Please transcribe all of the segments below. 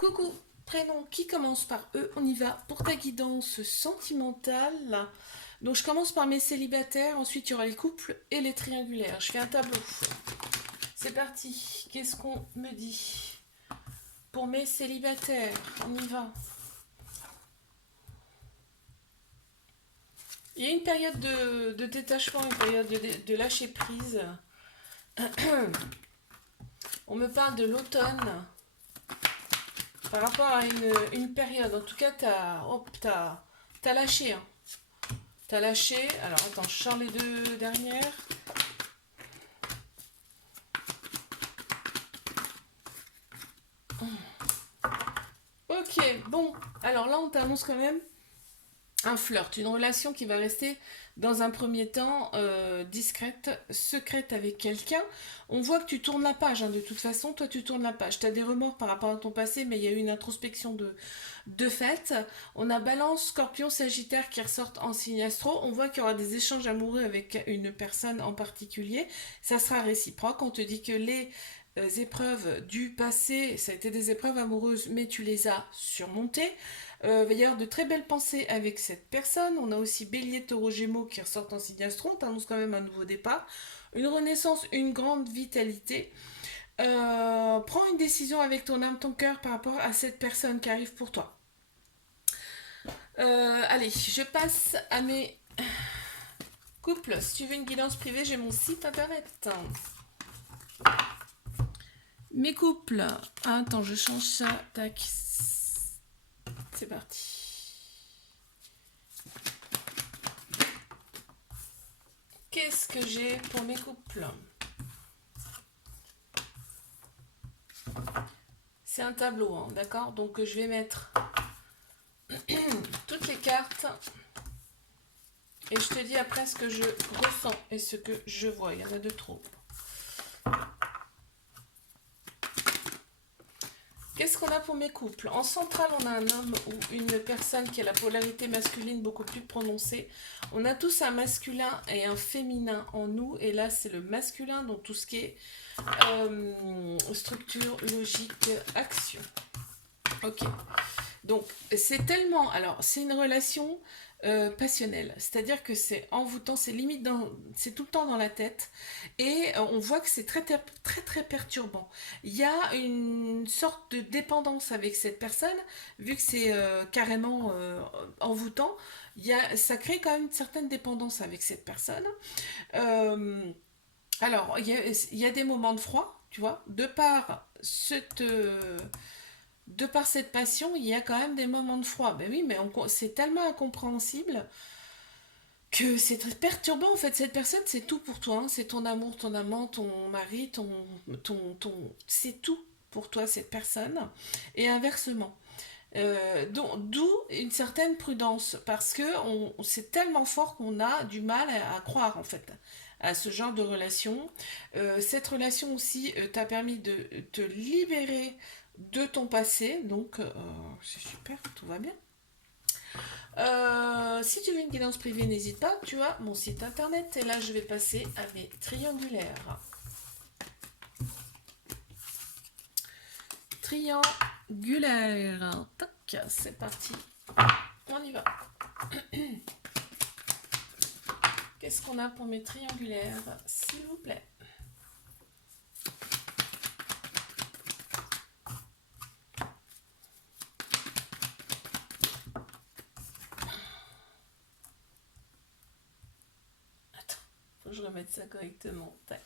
Coucou, prénom qui commence par E, on y va pour ta guidance sentimentale. Donc je commence par mes célibataires, ensuite il y aura les couples et les triangulaires. Je fais un tableau. C'est parti, qu'est-ce qu'on me dit? Pour mes célibataires, on y va. Il y a une période de détachement, une période de lâcher prise. On me parle de l'automne par rapport à une période. En tout cas, t'as lâché, hein. T'as lâché. Alors attends, je sors les deux dernières. Ok, bon. Alors là, on t'annonce quand même un flirt, une relation qui va rester dans un premier temps discrète, secrète avec quelqu'un. On voit que tu tournes la page, hein, de toute façon, toi tu tournes la page. Tu as des remords par rapport à ton passé, mais il y a eu une introspection de fait. On a Balance, Scorpion, Sagittaire qui ressortent en signe astro. On voit qu'il y aura des échanges amoureux avec une personne en particulier. Ça sera réciproque. On te dit que les épreuves du passé, ça a été des épreuves amoureuses, mais tu les as surmontées. Il va y avoir de très belles pensées avec cette personne. On a aussi Bélier, Taureau, Gémeaux qui ressortent en signe astro. On t'annonce quand même un nouveau départ. Une renaissance, une grande vitalité. Prends une décision avec ton âme, ton cœur par rapport à cette personne qui arrive pour toi. Allez, je passe à mes couples. Si tu veux une guidance privée, j'ai mon site internet. Mes couples. Ah, attends, je change ça. Tac. C'est parti. Qu'est-ce que j'ai pour mes couples? C'est un tableau, hein, d'accord? Donc je vais mettre toutes les cartes et je te dis après ce que je ressens et ce que je vois. Il y en a de trop. Qu'est-ce qu'on a pour mes couples? En centrale, on a un homme ou une personne qui a la polarité masculine beaucoup plus prononcée. On a tous un masculin et un féminin en nous. Et là, c'est le masculin dans tout ce qui est structure, logique, action. Ok. Donc, c'est tellement... Alors, c'est une relation passionnelle. C'est-à-dire que c'est envoûtant, c'est limite c'est tout le temps dans la tête. Et on voit que c'est très, très, très, très perturbant. Il y a une sorte de dépendance avec cette personne, vu que c'est carrément envoûtant. Ça crée quand même une certaine dépendance avec cette personne. Euh, alors, il y a des moments de froid, tu vois, de par cette passion, il y a quand même des moments de froid. Ben oui, mais c'est tellement incompréhensible que c'est très perturbant en fait. Cette personne, c'est tout pour toi, hein. C'est ton amour, ton amant, ton mari, c'est tout pour toi cette personne. Et inversement. D'où une certaine prudence parce que c'est tellement fort qu'on a du mal à croire en fait à ce genre de relation. Cette relation aussi t'a permis de te libérer de ton passé, donc c'est super, tout va bien. Si tu veux une guidance privée, n'hésite pas, tu as mon site internet et là je vais passer à mes triangulaires. Triangulaire, tac, c'est parti, on y va. Qu'est-ce qu'on a pour mes triangulaires, s'il vous plaît? Attends, faut que je remette ça correctement. Tac.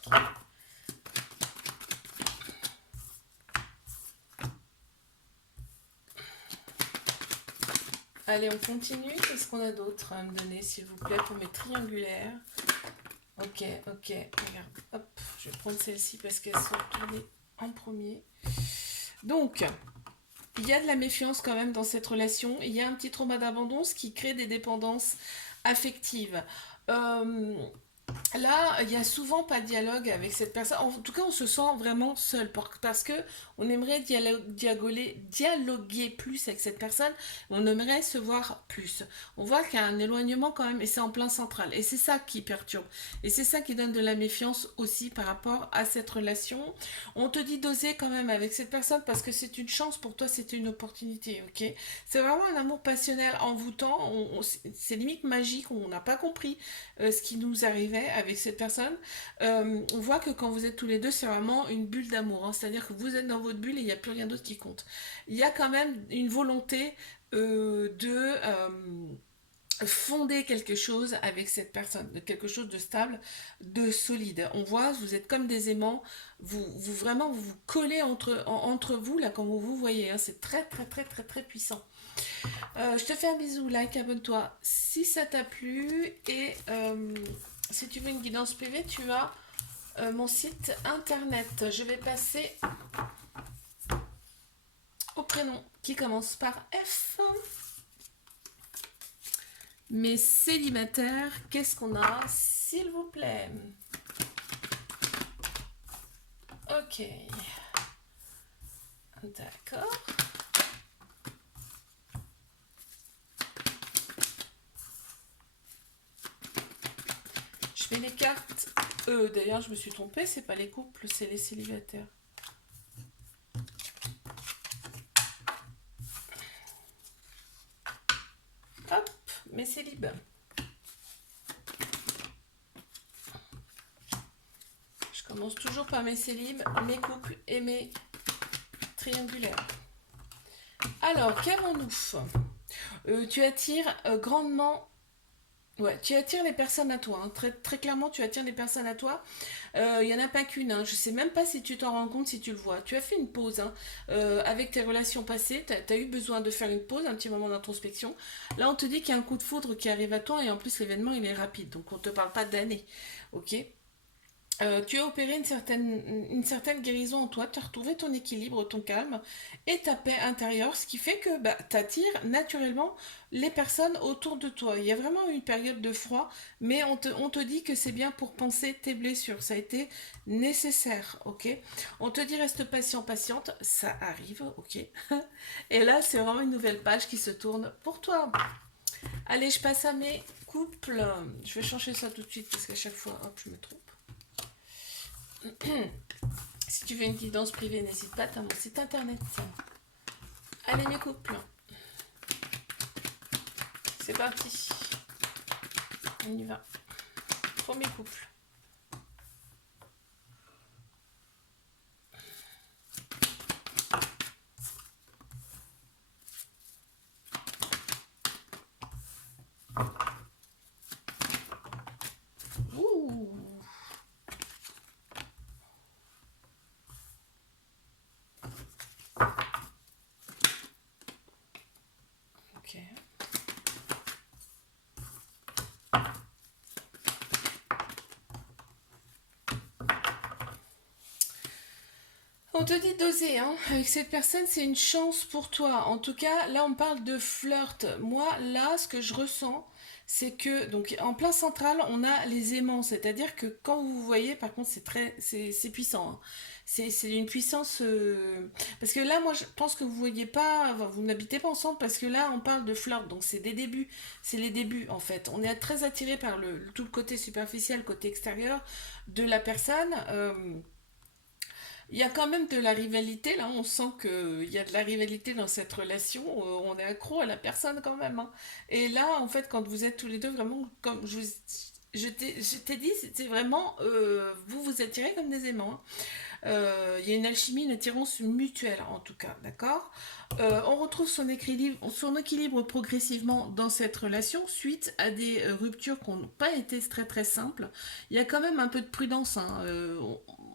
Allez, on continue. Qu'est-ce qu'on a d'autre à me donner, s'il vous plaît, pour mes triangulaires? Ok, ok, regarde. Hop, je vais prendre celle-ci parce qu'elles sont tournées en premier. Donc, il y a de la méfiance quand même dans cette relation. Il y a un petit trauma d'abandon, ce qui crée des dépendances affectives. Euh, Là, il y a souvent pas de dialogue avec cette personne. En tout cas, on se sent vraiment seul parce que on aimerait dialoguer plus avec cette personne. On aimerait se voir plus. On voit qu'il y a un éloignement quand même et c'est en plein central. Et c'est ça qui perturbe. Et c'est ça qui donne de la méfiance aussi par rapport à cette relation. On te dit d'oser quand même avec cette personne parce que c'est une chance pour toi, c'est une opportunité, ok? C'est vraiment un amour passionnel, envoûtant. C'est limite magique. On n'a pas compris ce qui nous arrivait avec cette personne. On voit que quand vous êtes tous les deux, c'est vraiment une bulle d'amour, hein. C'est-à-dire que vous êtes dans votre bulle et il n'y a plus rien d'autre qui compte. Il y a quand même une volonté de fonder quelque chose avec cette personne, quelque chose de stable, de solide. On voit, vous êtes comme des aimants, vraiment vous vous collez entre vous là quand vous vous voyez, hein. C'est très très très très très puissant. Je te fais un bisou, like, abonne-toi si ça t'a plu et si tu veux une guidance privée, tu as mon site internet. Je vais passer au prénom qui commence par F. Mes célibataires, qu'est-ce qu'on a, s'il vous plaît? Ok. D'accord. Je fais les cartes. D'ailleurs, je me suis trompée, c'est pas les couples, c'est les célibataires. Hop, mes célibes. Je commence toujours par mes célibes, mes couples et mes triangulaires. Alors, qu'avons-nous? Tu attires grandement. Ouais, tu attires les personnes à toi, hein. Très, très clairement, tu attires les personnes à toi. Il n'y en a pas qu'une, hein. Je sais même pas si tu t'en rends compte, si tu le vois. Tu as fait une pause, hein, avec tes relations passées. Tu as eu besoin de faire une pause, un petit moment d'introspection. Là, on te dit qu'il y a un coup de foudre qui arrive à toi et en plus, l'événement, il est rapide. Donc, on ne te parle pas d'années. Ok? Tu as opéré une certaine guérison en toi, tu as retrouvé ton équilibre, ton calme et ta paix intérieure, ce qui fait que bah, tu attires naturellement les personnes autour de toi. Il y a vraiment une période de froid, mais on te dit que c'est bien pour penser tes blessures. Ça a été nécessaire, ok? On te dit reste patient, patiente, ça arrive, ok? Et là, c'est vraiment une nouvelle page qui se tourne pour toi. Allez, je passe à mes couples. Je vais changer ça tout de suite parce qu'à chaque fois, hop, je me trompe. Si tu veux une guidance privée, n'hésite pas, t'as mon site internet. Allez mes couples, c'est parti. On y va. Premier couple. Ouh. Ok. On te dit d'oser, hein. Avec cette personne, c'est une chance pour toi. En tout cas, là, on parle de flirt. Moi, là, ce que je ressens, c'est que, donc, en plein central, on a les aimants. C'est-à-dire que quand vous voyez, par contre, c'est puissant, hein. C'est une puissance. Parce que là, moi, je pense que vous voyez pas, enfin, vous n'habitez pas ensemble, parce que là, on parle de flirt. Donc, c'est des débuts. C'est les débuts, en fait. On est très attiré par tout le côté superficiel, côté extérieur de la personne. Il y a quand même de la rivalité, là, on sent qu'il y a de la rivalité dans cette relation, on est accro à la personne quand même, hein. Et là, en fait, quand vous êtes tous les deux, vraiment, comme je t'ai dit, c'est vraiment, vous vous attirez comme des aimants, hein. Il y a une alchimie, une attirance mutuelle en tout cas, d'accord. On retrouve son équilibre progressivement dans cette relation suite à des ruptures qui n'ont pas été très très simples. Il y a quand même un peu de prudence, hein.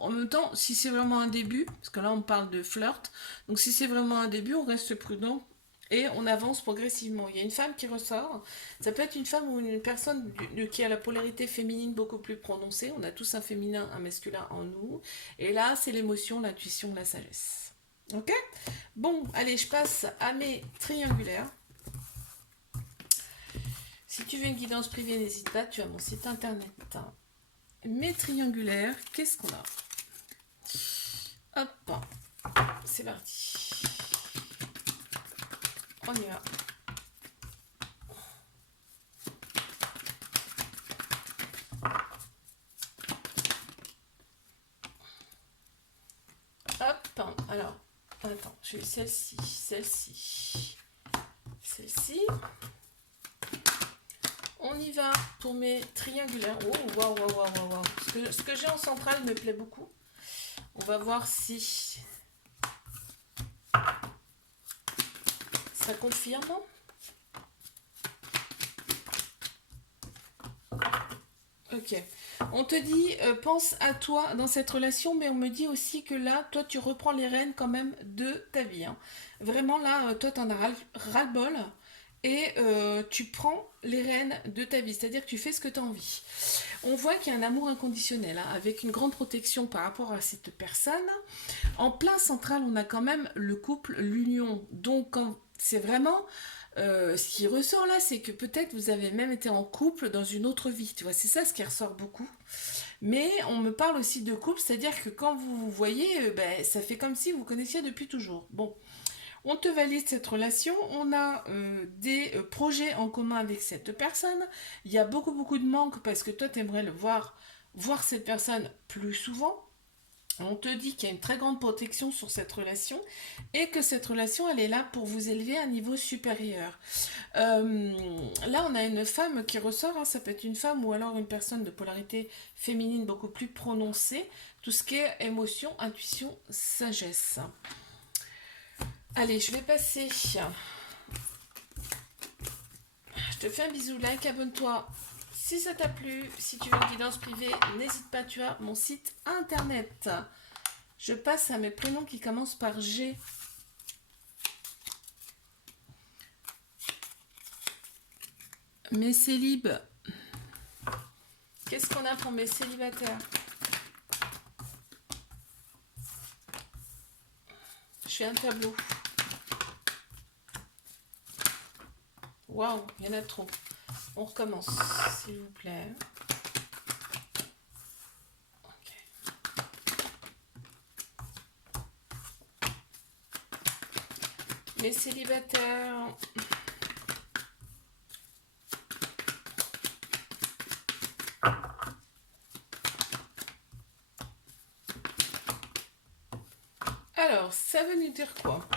En même temps, si c'est vraiment un début, parce que là on parle de flirt, donc si c'est vraiment un début, on reste prudent et on avance progressivement. Il y a une femme qui ressort. Ça peut être une femme ou une personne qui a la polarité féminine beaucoup plus prononcée. On a tous un féminin, un masculin en nous. Et là, c'est l'émotion, l'intuition, la sagesse. Ok? Bon, allez, je passe à mes triangulaires. Si tu veux une guidance privée, n'hésite pas, tu as mon site internet. mes triangulaires, qu'est-ce qu'on a? Hop, c'est parti. On y va. Hop, alors, attends, je vais celle-ci, celle-ci, celle-ci. On y va pour mes triangulaires. Oh, waouh, waouh, waouh, waouh. Ce que j'ai en centrale me plaît beaucoup. On va voir si ça confirme. Ok. On te dit, pense à toi dans cette relation, mais on me dit aussi que là, toi, tu reprends les rênes quand même de ta vie. Hein. Vraiment, là, toi, t'en as ras-le-bol et tu prends les rênes de ta vie. C'est-à-dire que tu fais ce que tu as envie. On voit qu'il y a un amour inconditionnel, hein, avec une grande protection par rapport à cette personne. En plein central, on a quand même le couple, l'union. Donc, c'est vraiment ce qui ressort là, c'est que peut-être vous avez même été en couple dans une autre vie. Tu vois, c'est ça ce qui ressort beaucoup. Mais on me parle aussi de couple, c'est-à-dire que quand vous vous voyez, ben, ça fait comme si vous connaissiez depuis toujours. Bon, on te valide cette relation, on a des projets en commun avec cette personne. Il y a beaucoup beaucoup de manques parce que toi, tu aimerais voir cette personne plus souvent. On te dit qu'il y a une très grande protection sur cette relation et que cette relation, elle est là pour vous élever à un niveau supérieur. Là, on a une femme qui ressort, hein, ça peut être une femme ou alors une personne de polarité féminine beaucoup plus prononcée, tout ce qui est émotion, intuition, sagesse. Allez, je vais passer. Je te fais un bisou, like, abonne-toi. Si ça t'a plu, si tu veux une guidance privée, n'hésite pas, tu as mon site internet. Je passe à mes prénoms qui commencent par G. Mes célibes. Qu'est-ce qu'on a pour mes célibataires? Je fais un tableau. Waouh, il y en a trop. On recommence, s'il vous plaît. Ok. Les célibataires. Alors, ça veut nous dire quoi?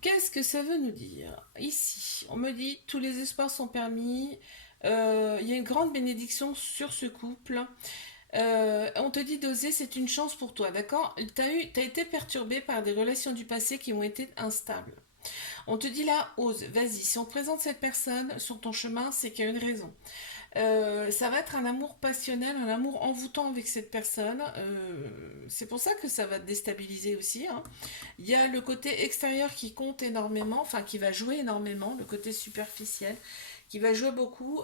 Qu'est-ce que ça veut nous dire? Ici, on me dit tous les espoirs sont permis. Il y a une grande bénédiction sur ce couple. On te dit d'oser, c'est une chance pour toi, d'accord? T'as été perturbé par des relations du passé qui ont été instables. On te dit là, ose, vas-y. Si on te présente cette personne sur ton chemin, c'est qu'il y a une raison. Ça va être un amour passionnel, un amour envoûtant avec cette personne. C'est pour ça que ça va te déstabiliser aussi. Hein. Il y a le côté extérieur qui compte énormément, enfin qui va jouer énormément, le côté superficiel, qui va jouer beaucoup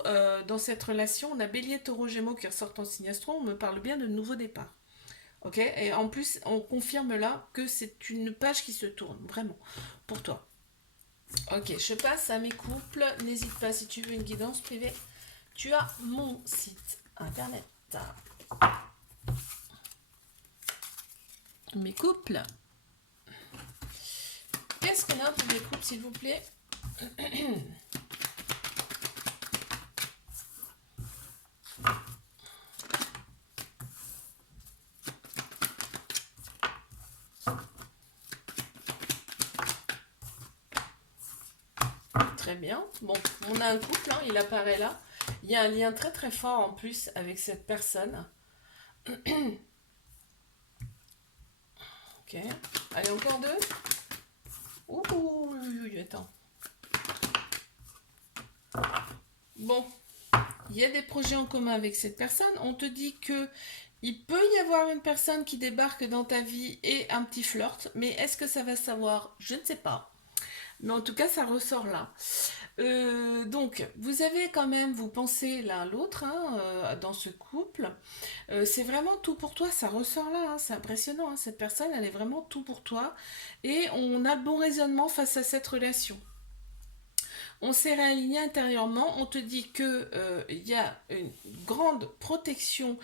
dans cette relation. On a Bélier, Taureau, Gémeaux qui ressortent en signe astro. On me parle bien de nouveau départ. Ok? Et en plus, on confirme là que c'est une page qui se tourne, vraiment, pour toi. Ok, je passe à mes couples. N'hésite pas si tu veux une guidance privée. Tu as mon site internet. Mes couples. Qu'est-ce qu'on a pour mes couples, s'il vous plaît? Très bien. Bon, on a un couple, hein, il apparaît là. Il y a un lien très très fort en plus avec cette personne. Ok. Allez, encore deux. Ouh, attends. Bon, il y a des projets en commun avec cette personne. On te dit que il peut y avoir une personne qui débarque dans ta vie et un petit flirt, mais est-ce que ça va se savoir? Je ne sais pas. Mais en tout cas, ça ressort là. Donc, vous avez quand même, vous pensez l'un à l'autre hein, dans ce couple. C'est vraiment tout pour toi, ça ressort là, hein, c'est impressionnant. Hein, cette personne, elle est vraiment tout pour toi. Et on a le bon raisonnement face à cette relation. On s'est réaligné intérieurement. On te dit que il y a une grande protection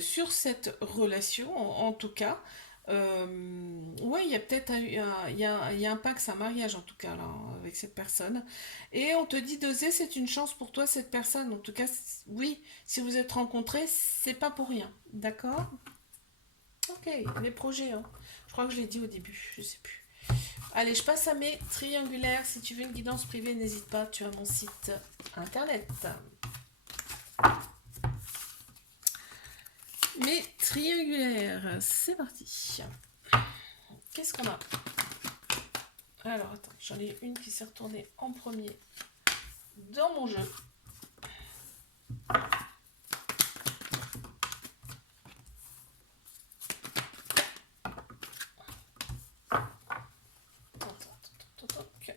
sur cette relation, en tout cas. Ouais, il y a peut-être il y a un pacte, un mariage en tout cas là, avec cette personne. Et on te dit d'oser, c'est une chance pour toi, cette personne. En tout cas, oui, si vous êtes rencontrés, c'est pas pour rien. D'accord? Ok, les projets, hein. Je crois que je l'ai dit au début, je sais plus. Allez, je passe à mes triangulaires. Si tu veux une guidance privée, n'hésite pas, tu as mon site internet. Mes triangulaires, c'est parti. Qu'est-ce qu'on a? Alors, attends, j'en ai une qui s'est retournée en premier dans mon jeu.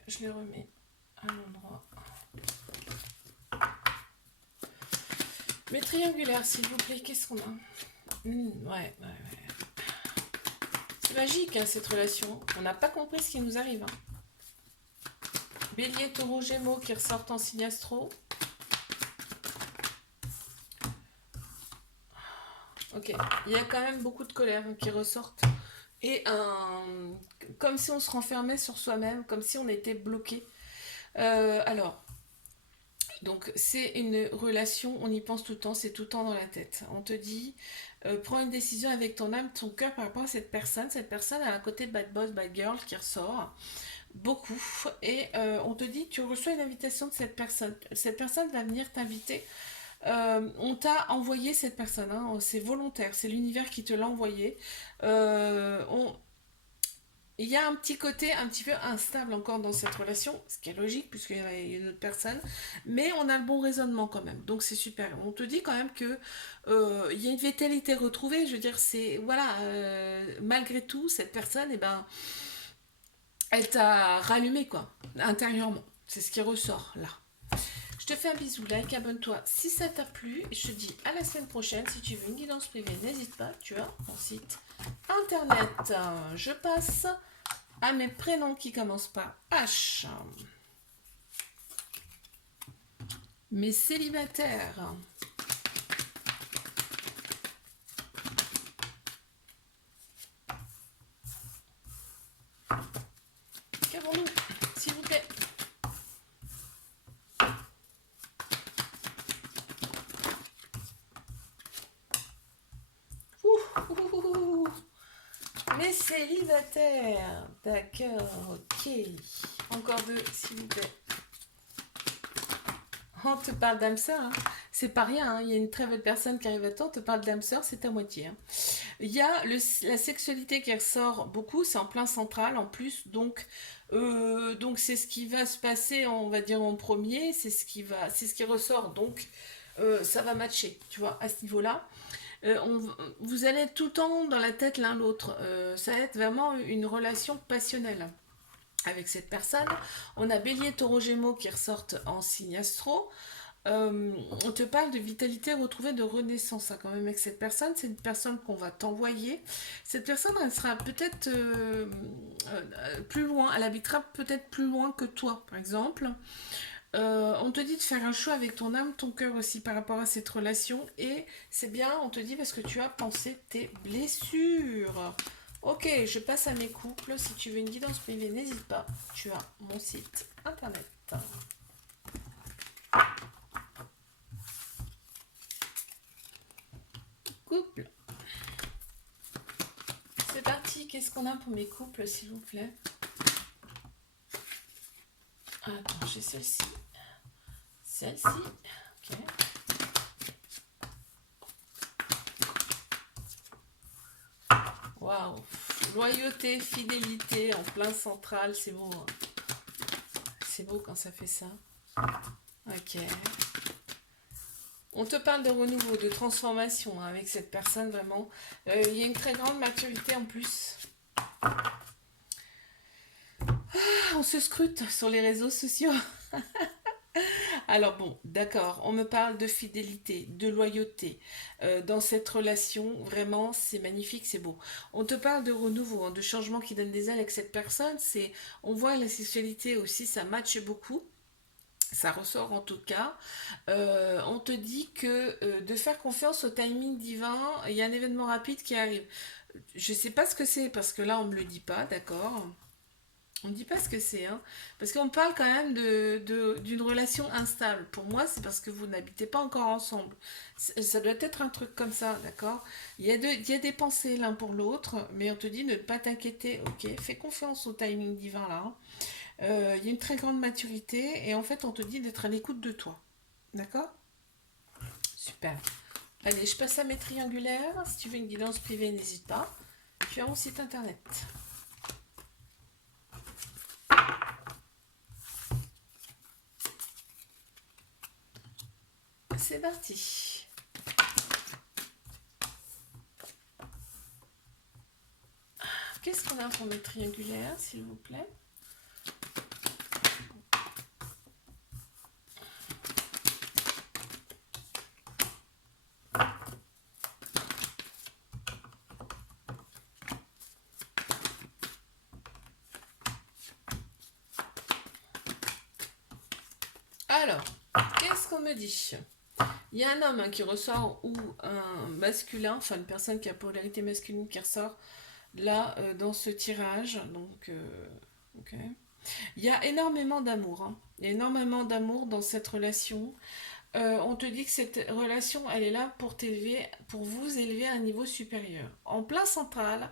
Je les remets à l'endroit. Mes triangulaires, s'il vous plaît, qu'est-ce qu'on a? Ouais. C'est magique, hein, cette relation. On n'a pas compris ce qui nous arrive. Hein. Bélier, taureau, gémeaux qui ressortent en signe astro. Ok, il y a quand même beaucoup de colère qui ressortent. Et comme si on se renfermait sur soi-même, comme si on était bloqué. Alors, donc c'est une relation, on y pense tout le temps, c'est tout le temps dans la tête. On te dit, prends une décision avec ton âme, ton cœur par rapport à cette personne. Cette personne a un côté bad boss, bad girl qui ressort beaucoup. Et on te dit, tu reçois une invitation de cette personne. Cette personne va venir t'inviter. On t'a envoyé cette personne, hein, c'est volontaire, c'est l'univers qui te l'a envoyé. On, il y a un petit côté un petit peu instable encore dans cette relation, ce qui est logique puisqu'il y a une autre personne, mais on a le bon raisonnement quand même, donc c'est super. On te dit quand même que il y a une vitalité retrouvée, je veux dire, c'est voilà, malgré tout, cette personne, eh ben, elle t'a rallumé quoi, intérieurement. C'est ce qui ressort là. Je te fais un bisou, like, abonne-toi si ça t'a plu. Et je te dis à la semaine prochaine. Si tu veux une guidance privée, n'hésite pas, tu as mon site internet. Je passe à mes prénoms qui commencent par H. Mes célibataires. Qu'avons-nous, s'il vous plaît? Ouh. Mes célibataires. D'accord, ok. Encore deux, s'il vous plaît. On te parle d'âme sœur, hein. C'est pas rien, hein. Il y a une très belle personne qui arrive à toi, on te parle d'âme sœur, c'est à moitié. Hein. Il y a la sexualité qui ressort beaucoup, c'est en plein central en plus, donc c'est ce qui va se passer, on va dire en premier, c'est ce qui ressort, donc ça va matcher, tu vois, à ce niveau-là. Vous allez être tout le temps dans la tête l'un l'autre, ça va être vraiment une relation passionnelle avec cette personne. On a Bélier, Taureau, Gémeaux qui ressortent en signe astro. On te parle de vitalité retrouvée, de renaissance hein, quand même avec cette personne. C'est une personne qu'on va t'envoyer. Cette personne, elle sera peut-être plus loin. Elle habitera peut-être plus loin que toi, par exemple. On te dit de faire un choix avec ton âme, ton cœur aussi par rapport à cette relation. Et c'est bien, on te dit parce que tu as pensé tes blessures. Ok, je passe à mes couples. Si tu veux une guidance privée, n'hésite pas. Tu as mon site internet. Couple. C'est parti. Qu'est-ce qu'on a pour mes couples, s'il vous plaît? Attends, j'ai celle-ci. Celle-ci. Ok. Waouh. Loyauté, fidélité en plein central, c'est beau. Hein. C'est beau quand ça fait ça. Ok. On te parle de renouveau, de transformation hein, avec cette personne vraiment. Il y a une très grande maturité en plus. On se scrute sur les réseaux sociaux. Alors bon, d'accord, on me parle de fidélité, de loyauté. Dans cette relation, vraiment, c'est magnifique, c'est beau. On te parle de renouveau, hein, de changement qui donne des ailes avec cette personne. On voit la sexualité aussi, ça matche beaucoup. Ça ressort en tout cas. On te dit que de faire confiance au timing divin, il y a un événement rapide qui arrive. Je sais pas ce que c'est parce que là on me le dit pas, d'accord? On ne dit pas ce que c'est, hein. Parce qu'on parle quand même d'une relation instable. Pour moi, c'est parce que vous n'habitez pas encore ensemble. Ça doit être un truc comme ça, d'accord? Il y a des pensées l'un pour l'autre, mais on te dit ne pas t'inquiéter, ok? Fais confiance au timing divin là, hein. Il y a une très grande maturité et en fait, on te dit d'être à l'écoute de toi, d'accord? Super. Allez, je passe à mes triangulaires. Si tu veux une guidance privée, n'hésite pas. Tu as mon site internet. C'est parti. Qu'est-ce qu'on a pour mes triangulaires, s'il vous plaît? Alors, qu'est-ce qu'on me dit? Il y a un homme, hein, qui ressort ou un masculin, enfin une personne qui a polarité masculine qui ressort là, dans ce tirage. Donc, ok. Il y a énormément d'amour, hein. Il y a énormément d'amour dans cette relation. On te dit que cette relation, elle est là pour t'élever, pour vous élever à un niveau supérieur. En plein central,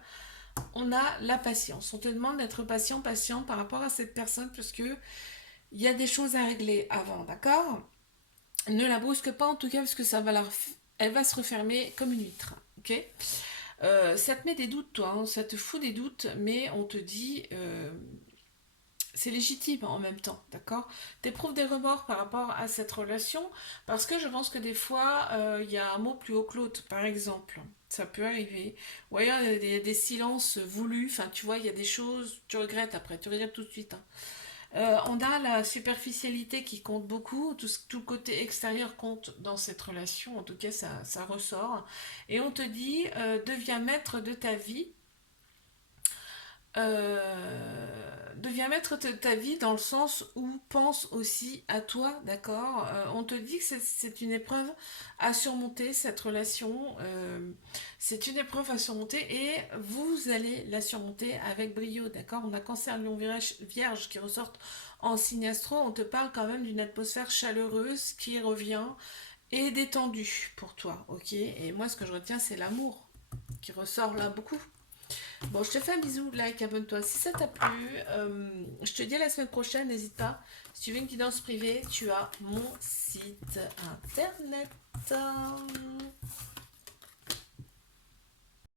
on a la patience. On te demande d'être patient, patient par rapport à cette personne parce que il y a des choses à régler avant, d'accord? Ne la brusque pas en tout cas parce que elle va se refermer comme une huître, ok? Ça te met des doutes, toi, hein, ça te fout des doutes, mais on te dit, c'est légitime en même temps, d'accord? T'éprouves des remords par rapport à cette relation parce que je pense que des fois, il y a un mot plus haut que l'autre, par exemple. Ça peut arriver. Ou ailleurs, il y a des silences voulus. Enfin, tu vois, il y a des choses, tu regrettes après, tu regrettes tout de suite, hein. On a la superficialité qui compte beaucoup, tout le côté extérieur compte dans cette relation, en tout cas ça ressort. Et on te dit, deviens maître de ta vie, deviens maître de ta vie dans le sens où pense aussi à toi, d'accord? On te dit que c'est une épreuve à surmonter, cette relation. C'est une épreuve à surmonter et vous allez la surmonter avec brio, d'accord? On a Cancer, Lion, Vierge qui ressortent en signe astro. On te parle quand même d'une atmosphère chaleureuse qui revient et détendue pour toi, ok? Et moi, ce que je retiens, c'est l'amour qui ressort là beaucoup. Bon, je te fais un bisou, like, abonne-toi si ça t'a plu. Je te dis à la semaine prochaine, n'hésite pas. Si tu veux une guidance privée, tu as mon site internet.